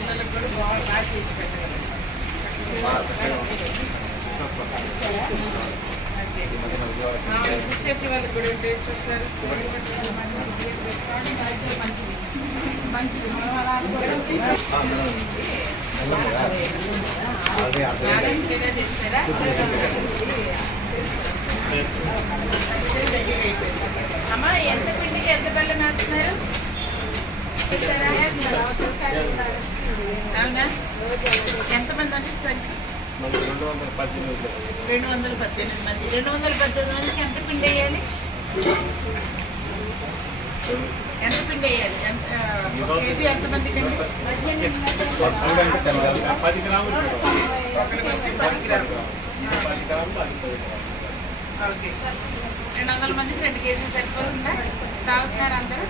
పిల్లలకు కూడా బాగా చేసి పెట్టగలరు. సేఫ్టీ వాళ్ళకి కూడా టేస్ట్ వస్తారు. మంచిది మనం అలా చేస్తారా? అమ్మా ఎంత పిండికి ఎంత బెల్లం వేస్తున్నారు? అవునా? ఎంతమంది అంటే 218 మంది. 218 మందికి ఎంత పిండి వేయాలి? ఎంత పిండి వేయాలి? కేజీ ఎంతమందికి అండి? 10 గ్రాములు. ఒకరికి వచ్చి 10 గ్రాములు. ఓకే, 200 మందికి 2 కేజీలు సరిపోతుందా? తాగుతున్నారు అందరూ?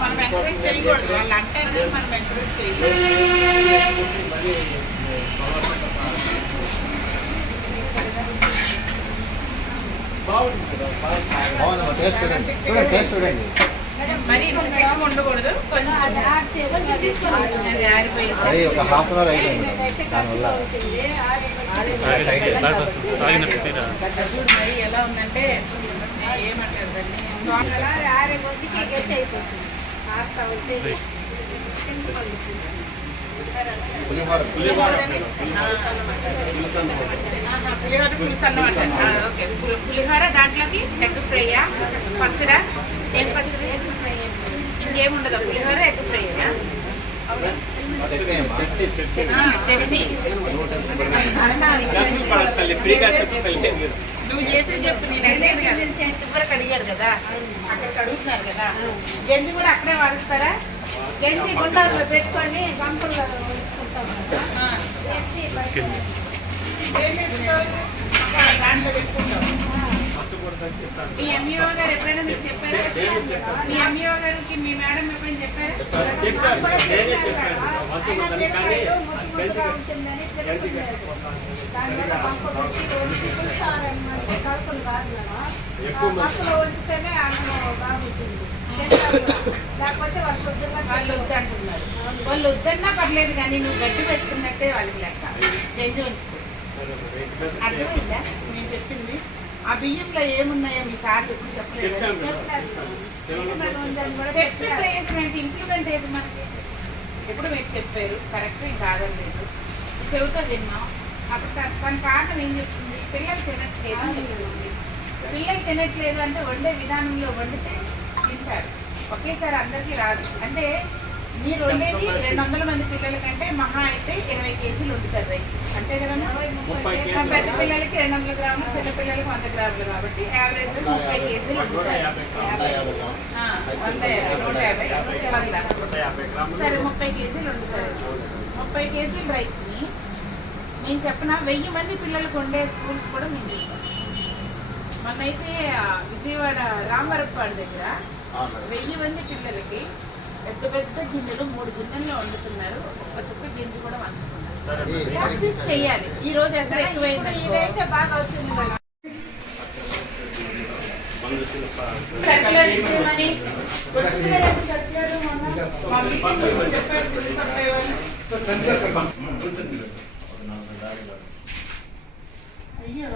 మనం ఎంకరేజ్ చేయకూడదు, వాళ్ళు అంటారు కానీ మనం ఎంకరేజ్ చేయకూడదు. మరి ఇంత చెక్క ఉండకూడదు, కొంచెం అది ఆరిపోయేది. మరి ఎలా ఉందంటే ఏమంటారు దాన్ని, పులిహోర పులుసు అన్నం అంటారు. ఓకే, పులిహోర దాంట్లోకి ఎగ్ ఫ్రైయా, పచ్చడా? ఏం పచ్చడి? ఇంకేముండదా? పులిహోర ఎగ్ ఫ్రైయా? చట్నీ నువ్వు చేసేది చెప్పు. నేను అడిగాను కదా, ఇవరకు అడిగారు కదా, అక్కడికి అడుగుతున్నారు కదా. గంజి కూడా అక్కడే వాడుస్తారా? గంజి గుండాల్లో పెట్టుకొని గంపల్లో దాంట్లో పెట్టుకుంటాం. మీ ఎంఈఓ గారు ఎప్పుడైనా మీకు చెప్పారా? మీ ఎంఈఓ గారికి మీ మేడం ఎప్పుడైనా చెప్పారా? వాళ్ళు వద్దన్నా పర్లేదు కానీ నువ్వు గడ్డి పెట్టుకున్నట్టే వాళ్ళకి లెక్క. గంజి ఉంచుతుంది. అర్థమైందా నేను చెప్పింది? ఆ బియ్యంలో ఏమున్నాయో మీ సార్ ఎప్పుడు చెప్పలేదు. ఇంప్లిమెంట్ ఏది మనకి ఎప్పుడు మీరు చెప్పారు, కరెక్ట్ ఏం కాదలేదు, చెబుతా విన్నాం. అప్పుడు తన కారణం ఏం చెప్తుంది? పిల్లలు తినట్లేదు అని చెప్తుంది. పిల్లలు తినట్లేదు అంటే వండే విధానంలో వండితే తింటారు, ఒకేసారి అందరికీ రాదు. అంటే మీరు వండేది 200 మంది పిల్లల కంటే మహా అయితే 20 కేజీలు వండుతారు రైస్, అంతే కదన్నా? పెద్ద పిల్లలకి 200 గ్రాములు, చిన్న పిల్లలకి 100 గ్రాములు, కాబట్టి యావరేజ్ 30 కేజీలు వండుతారు. 150 సరే 30 కేజీలు వండుతారు. 30 కేజీల రైస్ని నేను చెప్పిన 1000 మంది పిల్లలకు వండే స్కూల్స్ కూడా నేను చూస్తాను. మొన్నైతే విజయవాడ రామవరపాడు దగ్గర 1000 మంది పిల్లలకి పెద్ద పెద్ద గిన్నెలు 3 గిన్నెల్లో వండుతున్నారు. ఒక్క చుక్క గింజ కూడా వండుతున్నారు. ప్రాక్టీస్ చేయాలి. ఈ రోజు అసలు ఎక్కువైంది, ఇదైతే బాగా అవుతుంది. సర్క్యులర్ ఇచ్చేమని వచ్చింది కదండి సర్క్యులర్. అయ్యో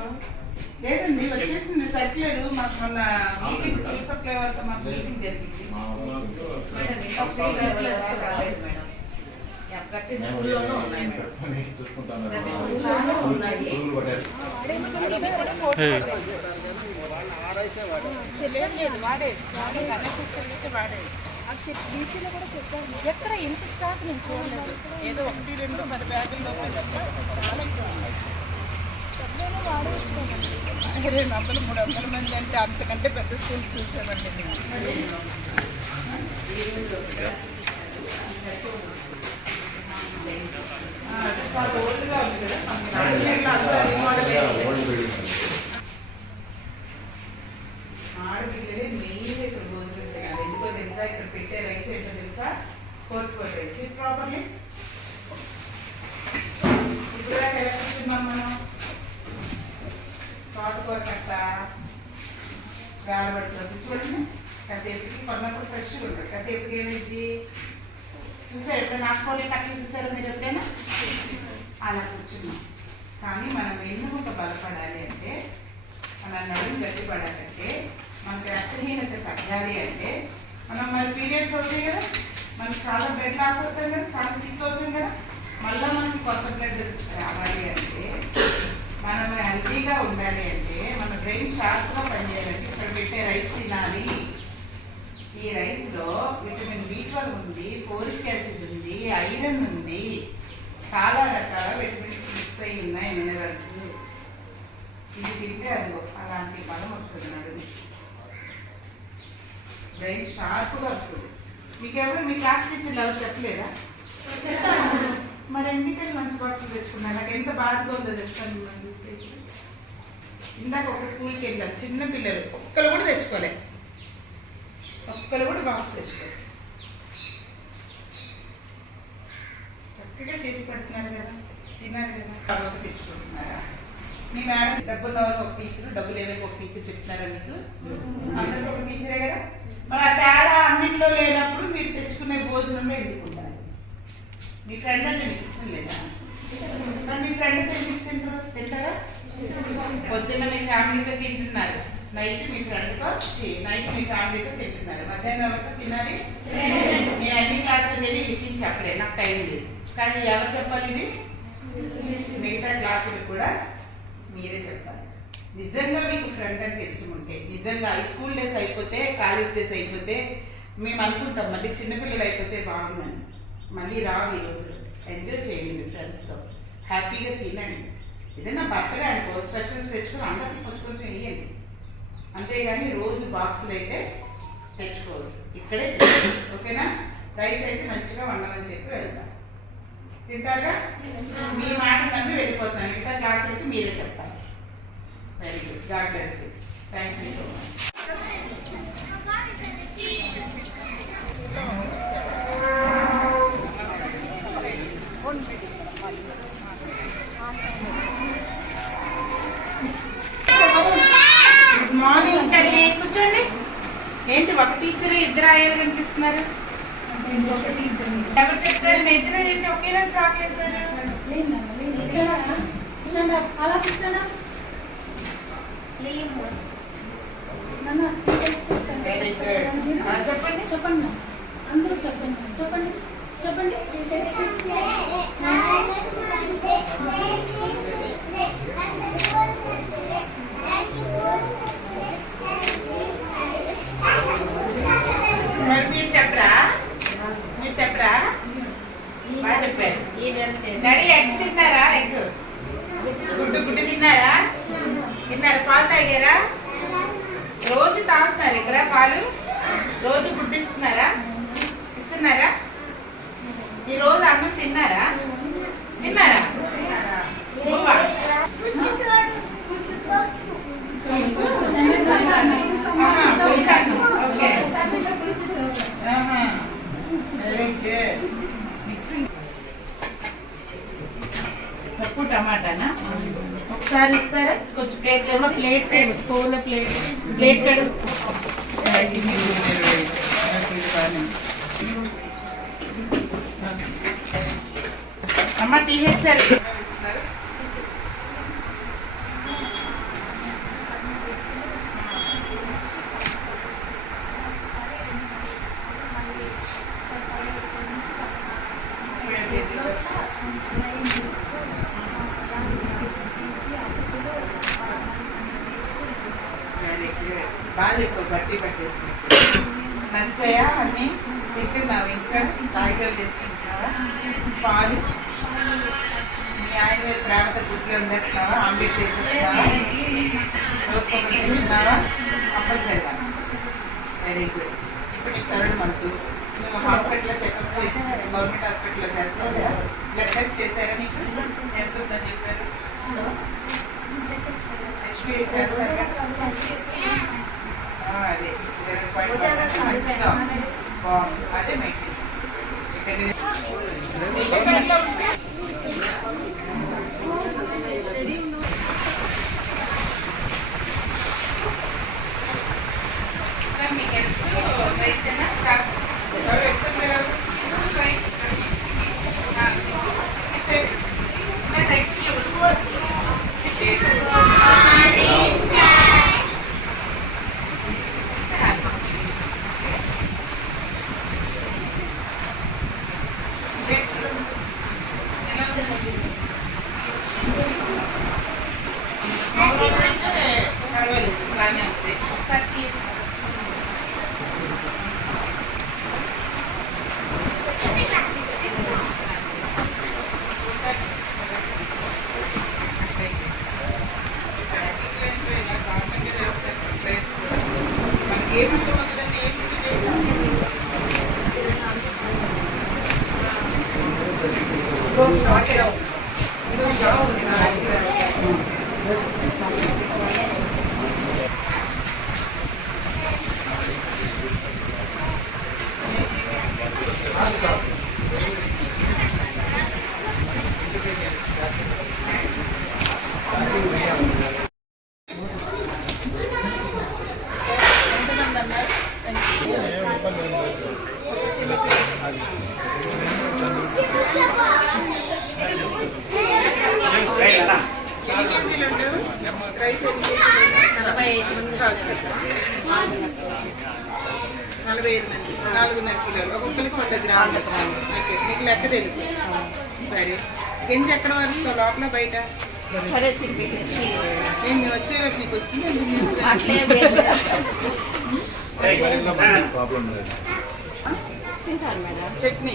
లేదండి, వచ్చేసింది సర్క్యులర్. మాకు మొన్న మీటింగ్ సివిల్ సప్లై వాళ్ళతో మాకు మీటింగ్ జరిగింది. లేదు వాడే బీసీలో కూడా చెప్పారు. ఎక్కడ ఇంత స్టాక్ నేను చూడలేదు. ఏదో 1-2 10 బ్యాగుల్లో 200-300 మంది అంటే అంతకంటే పెద్ద స్కూల్స్ చూస్తామండి మేము. ఓల్డ్గా ఉంది కదా, ఆడపిల్లలే మెయిన్ ఇక్కడ భోజనం చేయాలి. ఎందుకో తెలుసా? ఇక్కడ పెట్టే రైస్ ఏంటో తెలుసా? Court rice. ఇది ప్రాపర్లీ ఇప్పుడు ఎలా కూర్చున్నాం మనం? తోటకూర కట్ట వేలబడుతుంది చూడండి. కాసేపుకి కొన్నప్పుడు ఫ్రెష్గా ఉంటుంది, కాసేపుకి ఏమైంది చూసారు ఎప్పుడైనా ఆకుకోలే కట్టలు చూసారు మీరు ఎప్పుడైనా అలా కూర్చున్నాం. కానీ మనం వెన్నుముక బలపడాలి అంటే, మన నడుము గట్టిపడాలంటే, మనకి రక్తహీనత తగ్గాలి అంటే, మనం మరి పీరియడ్స్ అవుతాయి కదా, మనకి చాలా బ్లడ్ లాస్ అవుతాం కదా, చాలా సిక్ అవుతాం కదా, మళ్ళీ మనకి కొత్త బ్లడ్ రావాలి అంటే, మనం హెల్తీగా ఉండాలి అంటే, మన బ్రెయిన్ షార్ప్గా పనిచేయాలంటే ఇక్కడ పెట్టే రైస్ తినాలి. ఈ రైస్లో విటమిన్ B12 ఉంది, ఫోలిక్ యాసిడ్ ఉంది, ఐరన్ ఉంది, చాలా రకాల విటమిన్స్ మిక్స్ అయి ఉన్నాయి, మినరల్స్. ఇది తింటే అది అలాంటి బలం వస్తుంది, నడుము బ్రెయిన్ షార్ప్గా వస్తుంది. మీకు ఎవరు మీ క్లాస్ టీచర్లు ఎవరు చెప్పలేదా? మరి ఎందుకని మంచి బాక్సులు తెచ్చుకున్నారు? నాకు ఎంత బాధగా ఉందో తెలుసాను మిమ్మల్ని స్టేజ్. ఇందాక ఒక స్కూల్కి వెళ్ళాం, చిన్న పిల్లలు ఒక్కరు కూడా తెచ్చుకోలే, ఒక్కరు కూడా బాక్స్ తెచ్చుకోలేదు. చక్కగా చేసి పెడుతున్నారు కదా, తిన్నారు కదా, కాబట్టి తెచ్చుకుంటున్నారా? మీ మేడం డబ్బున్న వాళ్ళకి ఒక టీచరు, డబ్బు లేదని ఒక టీచర్ చెప్తున్నారా మీకు? అందరికీ ఒక టీచరే కదా. మరి ఆ తేడా అన్నింటిలో లేనప్పుడు మీరు తెచ్చుకునే భోజనంలో ఎందుకుంటారు? మీ ఫ్రెండ్ అంటే మీకు ఇష్టం లేదా? మరి మీ ఫ్రెండ్తో ఎందుకు తింటారా? పొద్దున్న మీ ఫ్యామిలీతో తింటున్నారు, నైట్ మీ ఫ్రెండ్తో నైట్ మీ ఫ్యామిలీతో తింటున్నారు, మధ్యాహ్నం ఎవరితో తినాలి? నేను అన్ని క్లాసులకు వెళ్ళి విషయం చెప్పలేదు, నాకు టైం లేదు. కానీ ఎవరు చెప్పాలి ఇది? మిగతా క్లాసులకు కూడా మీరే చెప్పాలి. నిజంగా మీకు ఫ్రెండ్ అంటే ఇష్టం ఉంటే, నిజంగా హై స్కూల్ డేస్ అయిపోతే, కాలేజ్ డేస్ అయిపోతే మేము అనుకుంటాం మళ్ళీ చిన్నపిల్లలు అయిపోతే బాగుందని. మళ్ళీ రావు ఈ రోజు. ఎంజాయ్ చేయండి మీ ఫ్రెండ్స్తో, హ్యాపీగా తినండి. ఏదైనా బర్త్డే అనుకో స్పెషల్స్ తెచ్చుకొని అందరికీ కొంచెం కొంచెం వేయండి, అంతేగాని రోజు బాక్సులు అయితే తెచ్చుకోవచ్చు. ఇక్కడే ఓకేనా? రైస్ అయితే మంచిగా వండమని చెప్పి వెళ్తాం. తింటారుగా? మీ మాట నమ్మి వెళ్ళిపోతాను. మిగతా క్లాసులకి మీరే చెప్తారు. Very good, God bless you. Thank you so much. Good morning తల్లి, కూర్చోండి. ఏంటి ఒక టీచర్ ఇద్దరు అయ్యారు కనిపిస్తున్నారు? ఎవరు చెప్తారు? మీ ఇద్దరు ఏంటి ఒకేలా ఫ్రాక్ వేస్తారు? చెప్పండి చెప్పండి అందరూ చెప్పండి చెప్పండి చెప్పండి. మరి మీరు చెప్పరా? మీరు చెప్పరా? బాగా చెప్పారు. డాడీ ఎగ్ తిన్నారా? ఎగ్ గుడ్డు గుడ్డు తిన్నారా? తిన్నారా? పాలు తాగారా? రోజు తాగుతున్నారు ఇక్కడ పాలు? రోజు గుడ్డు ఇస్తున్నారా? ఇస్తున్నారా? ఈ రోజు అన్నం తిన్నారా? తిన్నారా? Okay, very good. మిక్సింగ్ పప్పు టమాటానా? ఒకసారి ఇస్తారా? కొంచెం ప్లేట్ స్కూల్ ప్లేట్ కడు. అమ్మ టీహెచ్ఆర్ బాగా ఎక్కువ బట్టి పట్టేసుకుంటా. నచ్చాయా అన్నీ? తింటున్నావు ఇంకా? కాయగూరలు చేసుకుంటున్నావా? పాలు మీ ఆయన మీద ప్రేమతో గుడ్లు వండేస్తున్నావా? ఆమ్లెట్ వేసేస్తున్నావా? రోజుకొకటి తింటున్నావా? కంపల్సరిగా. Very good. ఇప్పుడు నీకు థర్డ్ మంత్. నువ్వు హాస్పిటల్లో చెకప్ చేసి గవర్నమెంట్ హాస్పిటల్లో చేస్తావు కదా? బ్లడ్ టెస్ట్ చేశారా? నీకు ఎంత ఉందని చెప్పారు? హెచ్పి చేస్తారు కదా? అదే మంచిగా బాగుంది, అదే మెయింటైన్. మీకు రైతేనా స్టార్ట్ ఎవరు వచ్చారు స్కిల్స్ రైట్ బాగానే ఉంటాయి ఒకసారి మనకి ఏమంటుందండి ఎన్ని కేజీలు ఉండవు రైస్ ఎన్ని కేజీలు 45 మంది 4.5 కిలోలు ఒక్కొక్కరికి 100 గ్రాములు ఓకే మీకు లెక్క తెలుసు సరే గింజ ఎక్కడ వరుస్తావు లోపల బయట నేను మేము వచ్చేటప్పుడు మీకు వచ్చింది చట్నీ